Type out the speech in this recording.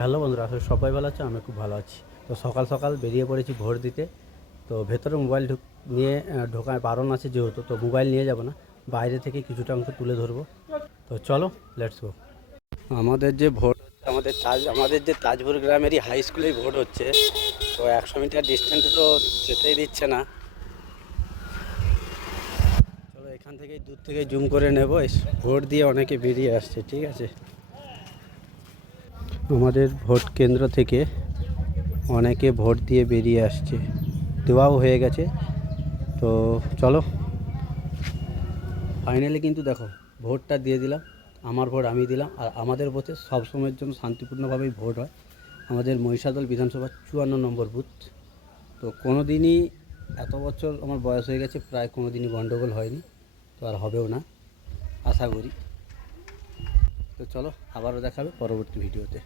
Hello বন্ধুরা, আসলে সবাই ভালো আছে, আমি খুব ভালো আছি। তো সকাল সকাল বেরিয়ে পড়েছি ভোট দিতে। তো ভেতরে মোবাইল নিয়ে ঢোকার বারণ আছে যেহেতু, তো মোবাইল নিয়ে যাব না, বাইরে থেকে কিছুটা অংশ তুলে ধরবো। তো চলো, লেটস গো। আমাদের যে ভোট আমাদের যে তাজপুর গ্রামেরই হাই স্কুলেই ভোট হচ্ছে। তো 100 মিটার ডিস্টেন্সে তো যেতেই দিচ্ছে না। চলো এখান থেকেই দূর থেকে জুম করে নেব। ভোট দিয়ে অনেকে বেরিয়ে আসছে, ঠিক আছে। আমাদের ভোট কেন্দ্র থেকে অনেকে ভোট দিয়ে বেরিয়ে আসছে, দেওয়াও হয়ে গেছে। তো চলো, ফাইনালি কিন্তু দেখো, ভোটটা দিয়ে দিলাম। আমার ভোট আমি দিলাম, আর আমাদের ভোটে সবসময়ের জন্য শান্তিপূর্ণভাবেই ভোট হয়। আমাদের মহিষাদল বিধানসভা 54 নম্বর বুথ। তো কোনো দিনই, এত বছর আমার বয়স হয়ে গেছে, প্রায় কোনো দিনই গণ্ডগোল হয়নি, তো আর হবেও না আশা করি। তো চলো, আবারও দেখাবে পরবর্তী ভিডিওতে।